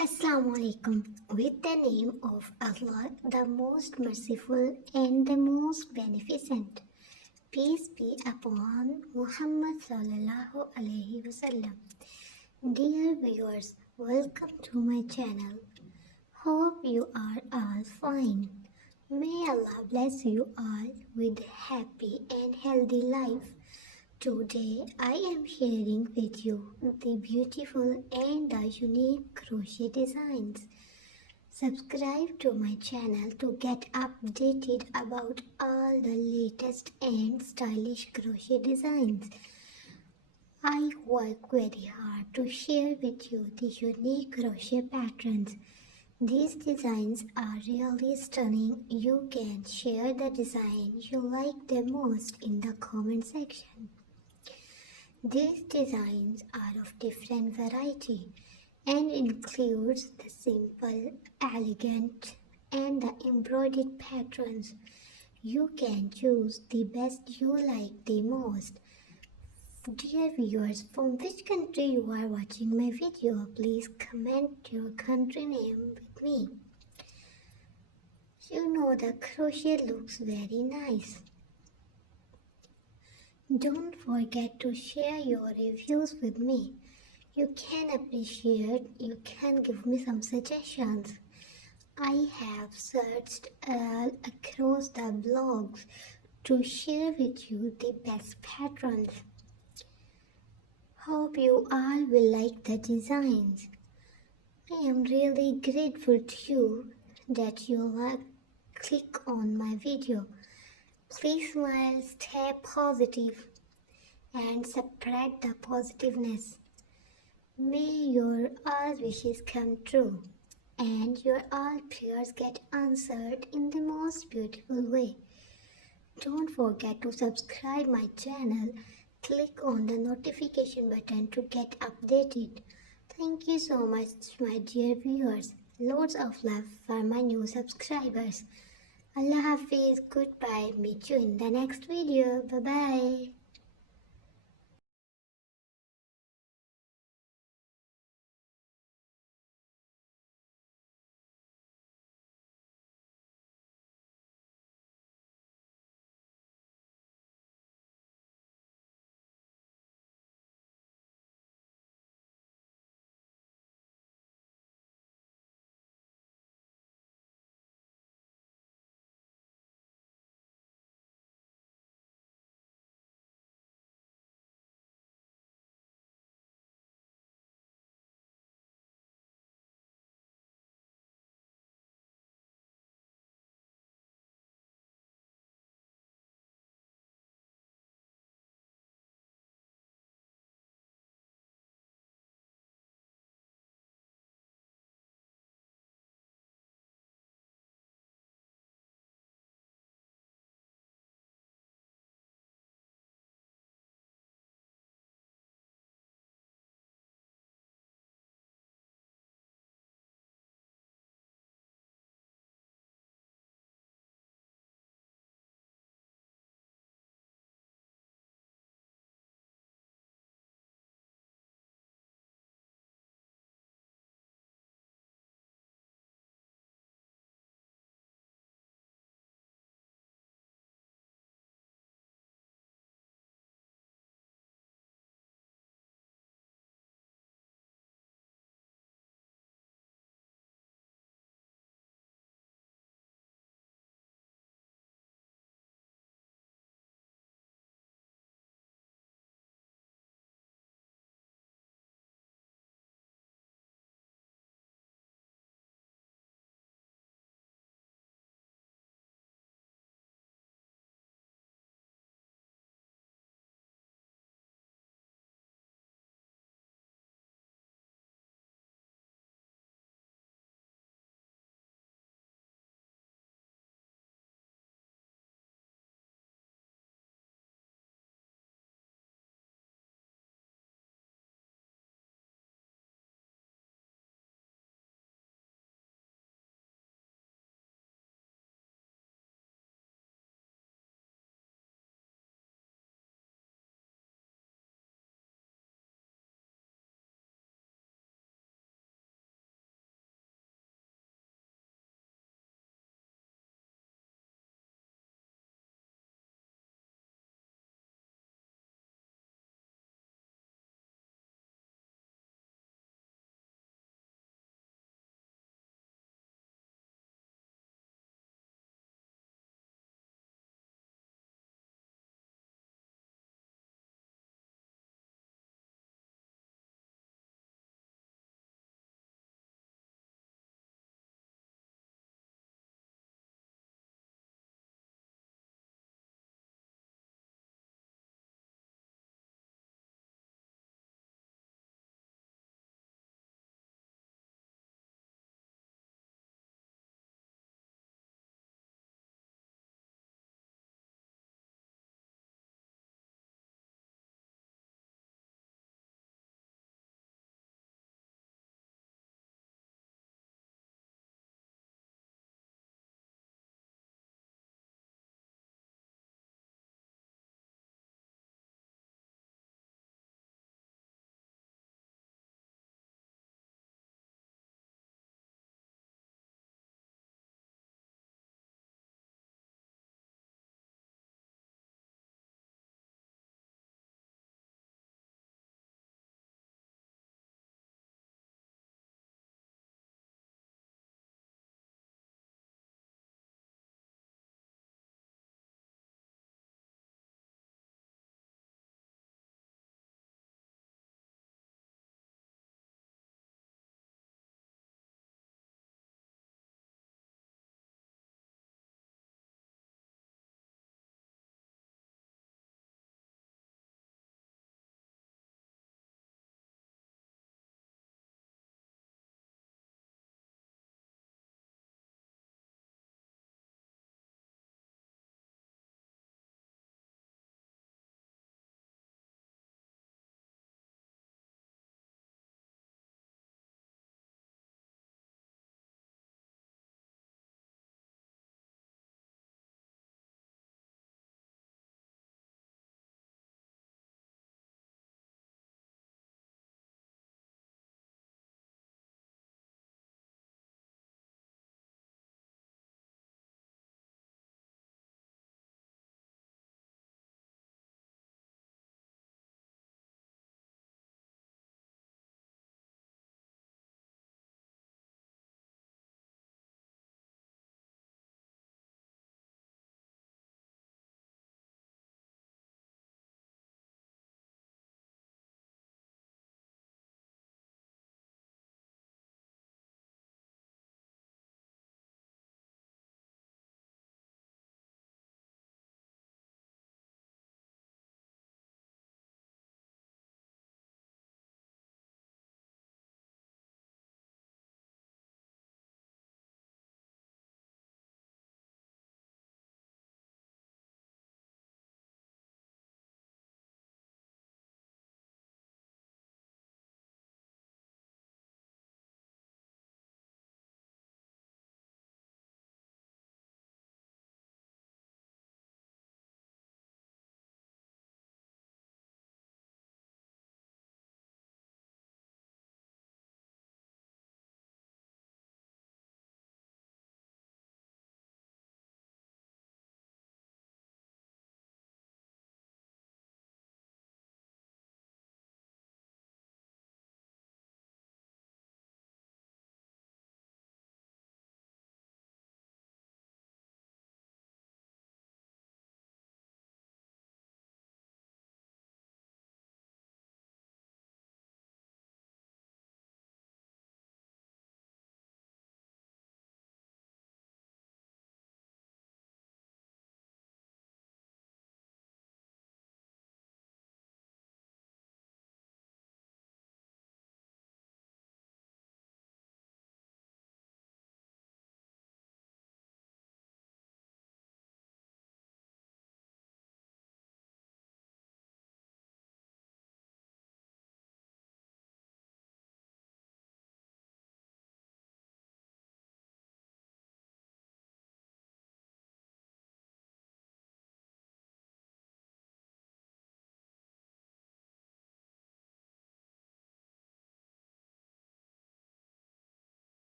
Assalamu alaikum. With the name of Allah, the most merciful and the most beneficent. Peace be upon Muhammad sallallahu alaihi wasallam. Dear viewers, welcome to my channel. Hope you are all fine. May Allah bless you all with a happy and healthy life. Today I am sharing with you the beautiful and the unique crochet designs. Subscribe to my channel to get updated about all the latest and stylish crochet designs. I work very hard to share with you the unique crochet patterns. These designs are really stunning. You can share the design you like the most in the comment section. These designs are of different variety and includes the simple, elegant and the embroidered patterns. You can choose the best you like the most. Dear viewers, from which country you are watching my video, please comment your country name with me. You know the crochet looks very nice. Don't forget to share your reviews with me. You can appreciate, you can give me some suggestions. I have searched across the blogs to share with you the best patterns. Hope you all will like the designs. I am really grateful to you that you click on my video. Please smile, stay positive, and spread the positiveness. May your all wishes come true, and your all prayers get answered in the most beautiful way. Don't forget to subscribe my channel. Click on the notification button to get updated. Thank you so much, my dear viewers. Loads of love for my new subscribers. Allah Hafiz, goodbye, meet you in the next video, bye bye.